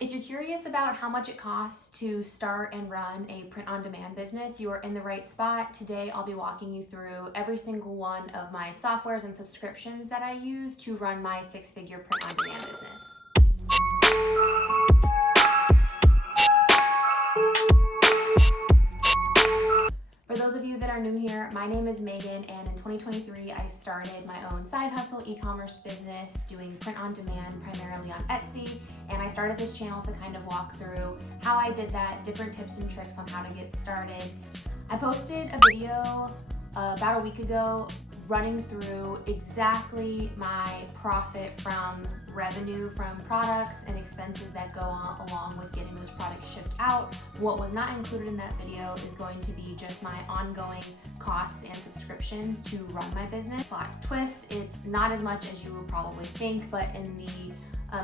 If you're curious about how much it costs to start and run a print-on-demand business, you are in the right spot. Today, I'll be walking you through every single one of my softwares and subscriptions that I use to run my six-figure print-on-demand business. For those of you that are new here, my name is Megan, and in 2023, I started my own side hustle e-commerce business doing print on demand primarily on Etsy, and I started this channel to kind of walk through how I did that, different tips and tricks on how to get started. I posted a video about a week ago running through exactly my profit from revenue from products and expenses that go on along with getting those products shipped out. What was not included in that video is going to be just my ongoing costs and subscriptions to run my business. Plot twist, it's not as much as you would probably think, but in the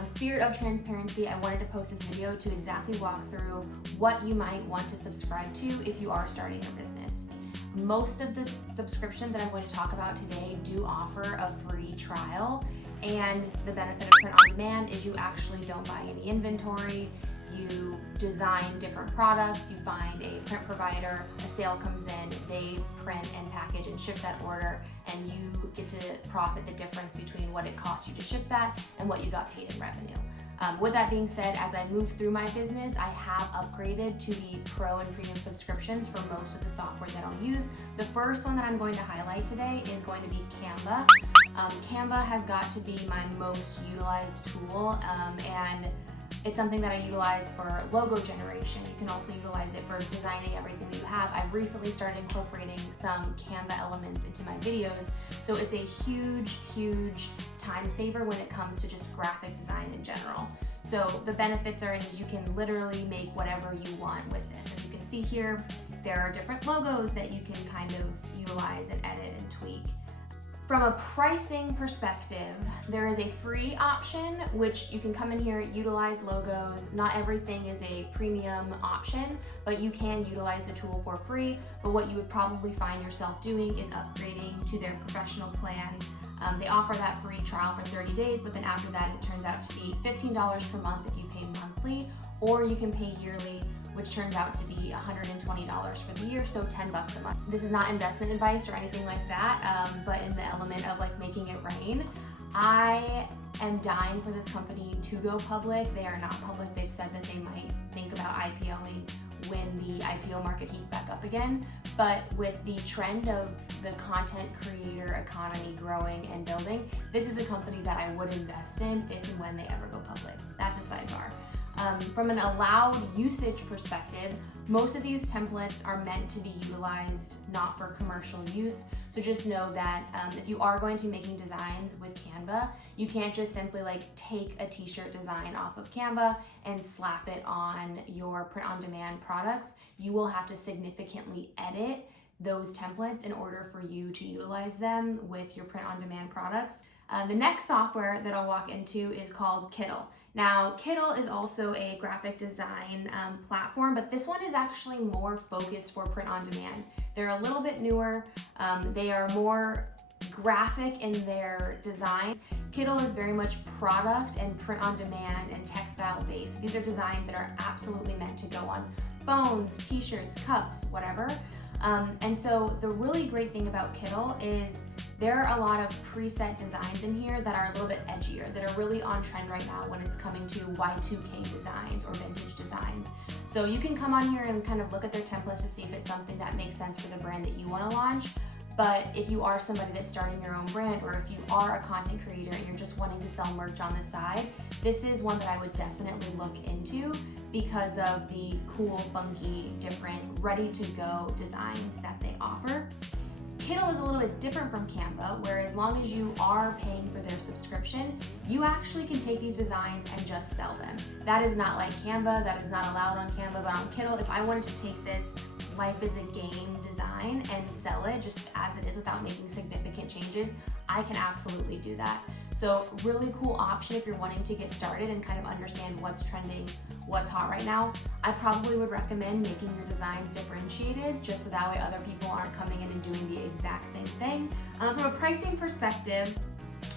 spirit of transparency, I wanted to post this video to exactly walk through what you might want to subscribe to if you are starting a business. Most of the subscriptions that I'm going to talk about today do offer a free trial, and the benefit of print on demand is you actually don't buy any inventory. You design different products, you find a print provider, a sale comes in, they print and package and ship that order, and you get to profit the difference between what it costs you to ship that and what you got paid in revenue. With that being said, as I move through my business, I have upgraded to the pro and premium subscriptions for most of the software that I'll use. The first one that I'm going to highlight today is going to be Canva. Canva has got to be my most utilized tool, and it's something that I utilize for logo generation. You can also utilize it for designing everything that you have. I've recently started incorporating some Canva elements into my videos, so it's a huge, huge time saver when it comes to just graphic design in general. So the benefits are is you can literally make whatever you want with this. As you can see here, there are different logos that you can kind of utilize and edit and tweak. From a pricing perspective, there is a free option, which you can come in here, utilize logos. Not everything is a premium option, but you can utilize the tool for free. But what you would probably find yourself doing is upgrading to their professional plan. They offer that free trial for 30 days, but then after that, it turns out to be $15 per month if you pay monthly, or you can pay yearly, which turns out to be $120 for the year, so $10 a month. This is not investment advice or anything like that, but in the element of like making it rain. I am dying for this company to go public. They are not public. They've said that they might think about IPOing when the IPO market heats back up again. But with the trend of the content creator economy growing and building, this is a company that I would invest in if and when they ever go public. That's a sidebar. From an allowed usage perspective, most of these templates are meant to be utilized not for commercial use. So just know that if you are going to be making designs with Canva, you can't just simply like take a t-shirt design off of Canva and slap it on your print-on-demand products. You will have to significantly edit those templates in order for you to utilize them with your print-on-demand products. The next software that I'll walk into is called Kittl. Now, Kittl is also a graphic design platform, but this one is actually more focused for print on demand. They're a little bit newer. They are more graphic in their design. Kittl is very much product and print on demand and textile based. These are designs that are absolutely meant to go on phones, t-shirts, cups, whatever. And so the really great thing about Kittl is there are a lot of preset designs in here that are a little bit edgier, that are really on trend right now when it's coming to Y2K designs or vintage designs. So you can come on here and kind of look at their templates to see if it's something that makes sense for the brand that you want to launch. But if you are somebody that's starting your own brand, or if you are a content creator and you're just wanting to sell merch on the side, this is one that I would definitely look into because of the cool, funky, different, ready-to-go designs that they offer. Kittl is a little bit different from Canva, where as long as you are paying for their subscription, you actually can take these designs and just sell them. That is not like Canva, that is not allowed on Canva, but on Kittl, if I wanted to take this life is a game design and sell it just as it is without making significant changes, I can absolutely do that. So really cool option if you're wanting to get started and kind of understand what's trending, what's hot right now. I probably would recommend making your designs differentiated just so that way other people aren't coming in and doing the exact same thing. From a pricing perspective,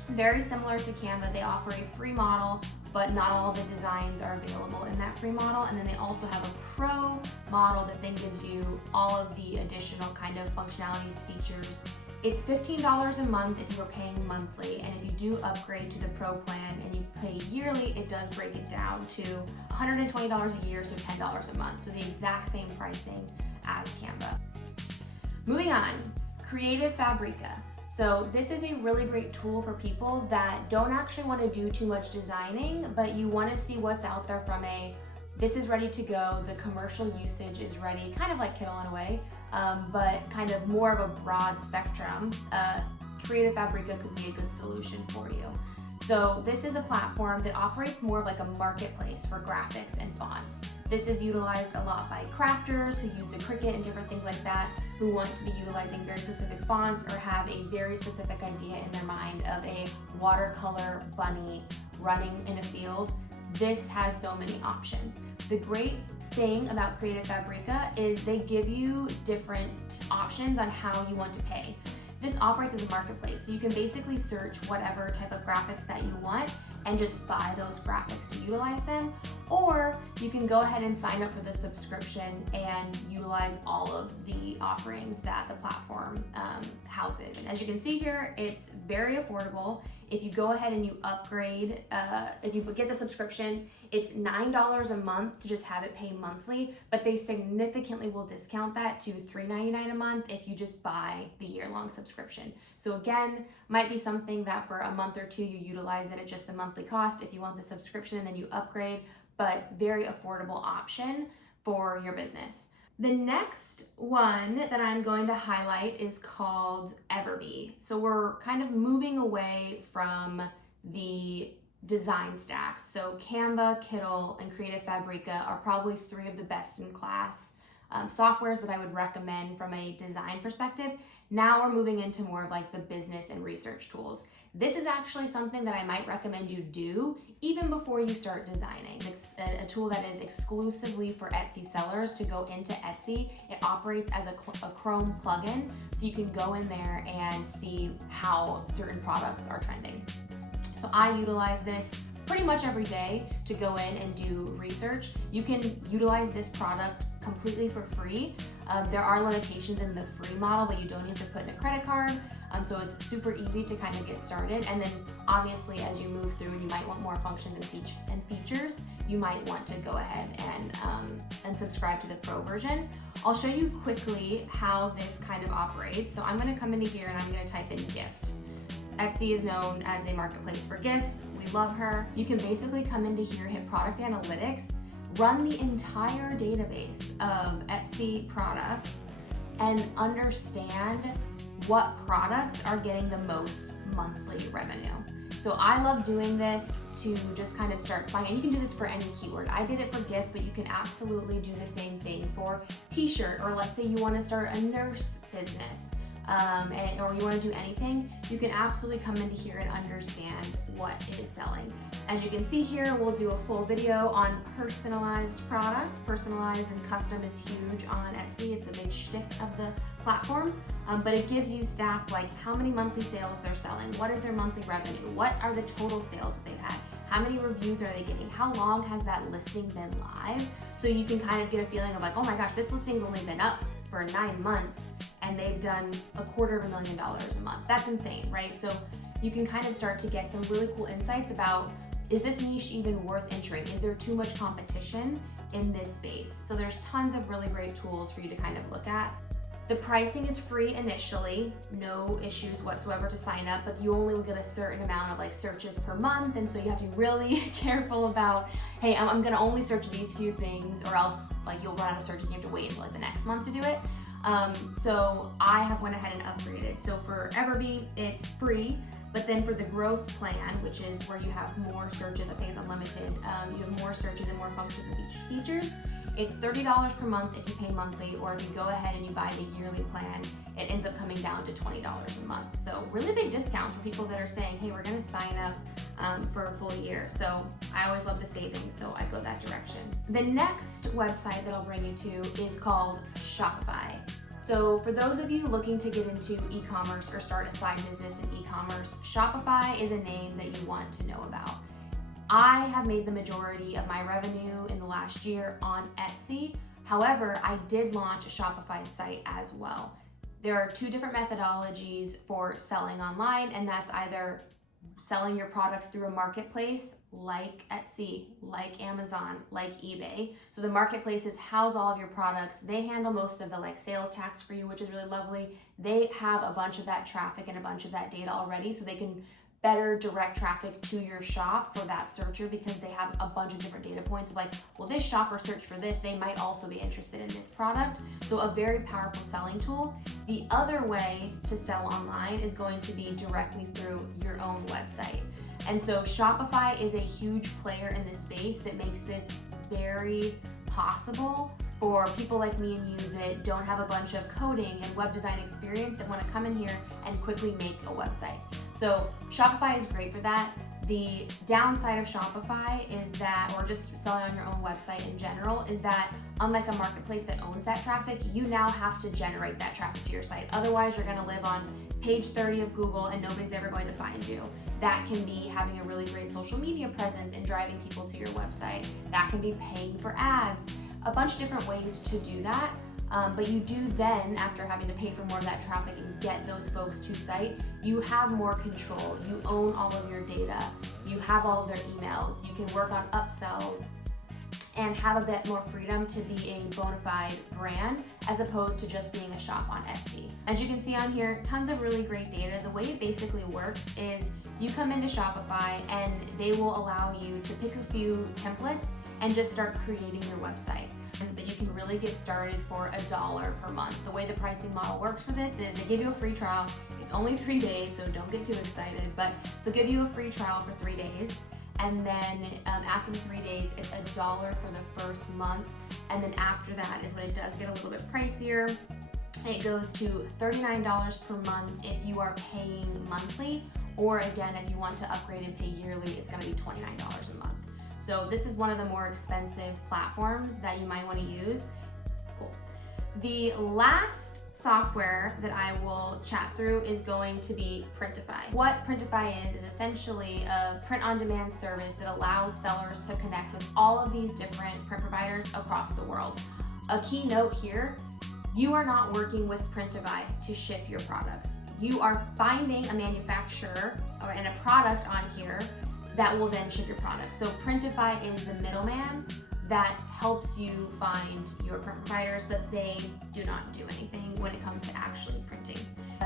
very similar to Canva, they offer a free model but not all of the designs are available in that free model. And then they also have a pro model that then gives you all of the additional kind of functionalities, features. It's $15 a month if you're paying monthly, and if you do upgrade to the pro plan and you pay yearly, it does break it down to $120 a year, so $10 a month. So the exact same pricing as Canva. Moving on, CreativeFabria. So this is a really great tool for people that don't actually want to do too much designing, but you want to see what's out there from this is ready to go, the commercial usage is ready, kind of like Kittl in a way, but kind of more of a broad spectrum. CreativeFabria could be a good solution for you. So this is a platform that operates more like a marketplace for graphics and fonts. This is utilized a lot by crafters who use the Cricut and different things like that, who want to be utilizing very specific fonts or have a very specific idea in their mind of a watercolor bunny running in a field. This has so many options. The great thing about CreativeFabria is they give you different options on how you want to pay. This operates as a marketplace, so you can basically search whatever type of graphics that you want and just buy those graphics to utilize them, or you can go ahead and sign up for the subscription and utilize all of the offerings that the platform houses. And as you can see here, it's very affordable. If you go ahead and you upgrade, if you get the subscription, it's $9 a month to just have it pay monthly, but they significantly will discount that to $3.99 a month if you just buy the year-long subscription. So again, might be something that for a month or two you utilize it at just the monthly cost if you want the subscription and then you upgrade, but very affordable option for your business. The next one that I'm going to highlight is called Everb. So we're kind of moving away from the design stacks. So Canva, Kittl, and CreativeFabria are probably three of the best in class softwares that I would recommend from a design perspective. Now we're moving into more of like the business and research tools. This is actually something that I might recommend you do even before you start designing. It's a tool that is exclusively for Etsy sellers to go into Etsy. It operates as a Chrome plugin, so you can go in there and see how certain products are trending. So I utilize this pretty much every day to go in and do research. You can utilize this product completely for free. There are limitations in the free model, but you don't have to put in a credit card. So it's super easy to kind of get started. And then obviously as you move through and you might want more functions and features, you might want to go ahead and subscribe to the pro version. I'll show you quickly how this kind of operates. So I'm gonna come into here and I'm gonna type in gift. Etsy is known as a marketplace for gifts. We love her. You can basically come into here, hit product analytics, run the entire database of Etsy products and understand what products are getting the most monthly revenue. So I love doing this to just kind of start spying. And you can do this for any keyword. I did it for gift, but you can absolutely do the same thing for t-shirt, or let's say you want to start a nurse business. Or you want to do anything, you can absolutely come into here and understand what is selling. As you can see here, we'll do a full video on personalized products. Personalized and custom is huge on Etsy. It's a big shtick of the platform, but it gives you stats like how many monthly sales they're selling, what is their monthly revenue, what are the total sales that they've had, how many reviews are they getting, how long has that listing been live, so you can kind of get a feeling of like, oh my gosh, this listing's only been up for 9 months and they've done $250,000 a month. That's insane, right? So you can kind of start to get some really cool insights about, is this niche even worth entering? Is there too much competition in this space? So there's tons of really great tools for you to kind of look at. The pricing is free initially, no issues whatsoever to sign up, but you only will get a certain amount of like searches per month, and so you have to be really careful about, hey, I'm gonna only search these few things, or else like you'll run out of searches and you have to wait until like the next month to do it. So I have went ahead and upgraded. So for Everb, it's free, but then for the growth plan, which is where you have more searches, I think it's unlimited, you have more searches and more functions of each features. It's $30 per month if you pay monthly, or if you go ahead and you buy the yearly plan, it ends up coming down to $20 a month. So really big discounts for people that are saying, hey, we're gonna sign up for a full year. So I always love the savings, so I go that direction. The next website that I'll bring you to is called Shopify. So for those of you looking to get into e-commerce or start a side business in e-commerce, Shopify is a name that you want to know about. I have made the majority of my revenue in the last year on Etsy. However, I did launch a Shopify site as well. There are two different methodologies for selling online, and that's either selling your product through a marketplace like Etsy, like Amazon, like eBay. So the marketplaces house all of your products. They handle most of the sales tax for you, which is really lovely. They have a bunch of that traffic and a bunch of that data already, so they can better direct traffic to your shop for that searcher, because they have a bunch of different data points of well, this shopper searched for this, they might also be interested in this product. So a very powerful selling tool. The other way to sell online is going to be directly through your own website. And so Shopify is a huge player in this space that makes this very possible for people like me and you that don't have a bunch of coding and web design experience that want to come in here and quickly make a website. So Shopify is great for that. The downside of Shopify is that, or just selling on your own website in general, is that unlike a marketplace that owns that traffic, you now have to generate that traffic to your site. Otherwise, you're gonna live on page 30 of Google and nobody's ever going to find you. That can be having a really great social media presence and driving people to your website. That can be paying for ads, a bunch of different ways to do that. But you do then, after having to pay for more of that traffic and get those folks to site, you have more control. You own all of your data. You have all of their emails. You can work on upsells and have a bit more freedom to be a bona fide brand as opposed to just being a shop on Etsy. As you can see on here, tons of really great data. The way it basically works is you come into Shopify and they will allow you to pick a few templates and just start creating your website. But you can really get started for $1 per month. The way the pricing model works for this is they give you a free trial. It's only 3 days, so don't get too excited, but they'll give you a free trial for 3 days. And then after the 3 days, it's $1 for the first month. And then after that is when it does get a little bit pricier. It goes to $39 per month if you are paying monthly, or again, if you want to upgrade and pay yearly, it's gonna be $29 a month. So this is one of the more expensive platforms that you might want to use. Cool. The last software that I will chat through is going to be Printify. What Printify is essentially a print-on-demand service that allows sellers to connect with all of these different print providers across the world. A key note here, you are not working with Printify to ship your products. You are finding a manufacturer and a product on here that will then ship your product. So Printify is the middleman that helps you find your print providers, but they do not do anything when it comes to actually printing.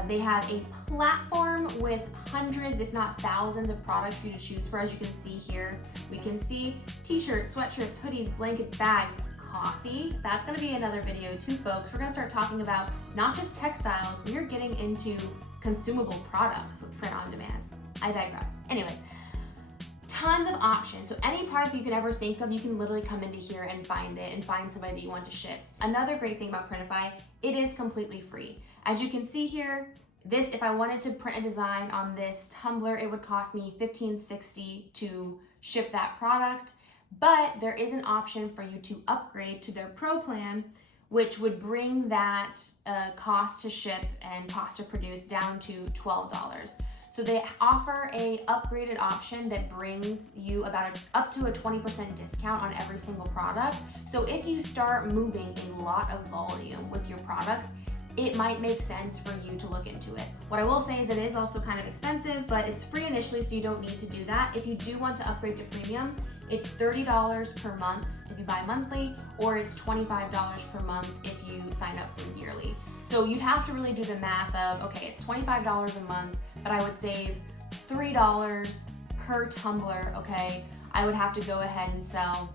They have a platform with hundreds, if not thousands, of products for you to choose for. As you can see here, we can see t-shirts, sweatshirts, hoodies, blankets, bags, coffee. That's gonna be another video too, folks. We're gonna start talking about not just textiles, we are getting into consumable products with print on demand. I digress. Anyway, tons of options. So any product you can ever think of, you can literally come into here and find it and find somebody that you want to ship. Another great thing about Printify, it is completely free. As you can see here, this, if I wanted to print a design on this tumbler, it would cost me $15.60 to ship that product. But there is an option for you to upgrade to their Pro plan, which would bring that cost to ship and cost to produce down to $12. So they offer a upgraded option that brings you up to a 20% discount on every single product. So if you start moving a lot of volume with your products, it might make sense for you to look into it. What I will say is it is also kind of expensive, but it's free initially, so you don't need to do that. If you do want to upgrade to premium, it's $30 per month if you buy monthly, or it's $25 per month if you sign up for yearly. So you'd have to really do the math of, okay, it's $25 a month, but I would save $3 per tumbler, okay? I would have to go ahead and sell,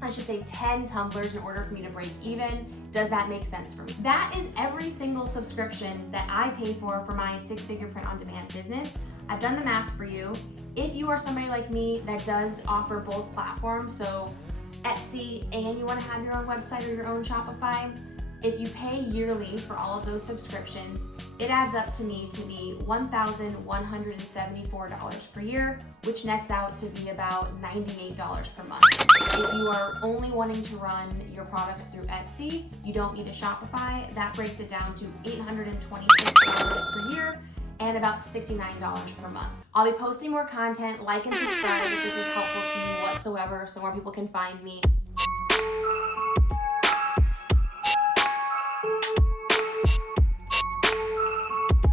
I should say 10 tumblers in order for me to break even. Does that make sense for me? That is every single subscription that I pay for my 6-figure print on demand business. I've done the math for you. If you are somebody like me that does offer both platforms, so Etsy, and you wanna have your own website or your own Shopify, if you pay yearly for all of those subscriptions, it adds up to me to be $1,174 per year, which nets out to be about $98 per month. If you are only wanting to run your products through Etsy, you don't need a Shopify, that breaks it down to $826 per year. and about $69 per month. I'll be posting more content. Like and subscribe if this was helpful to you whatsoever so more people can find me.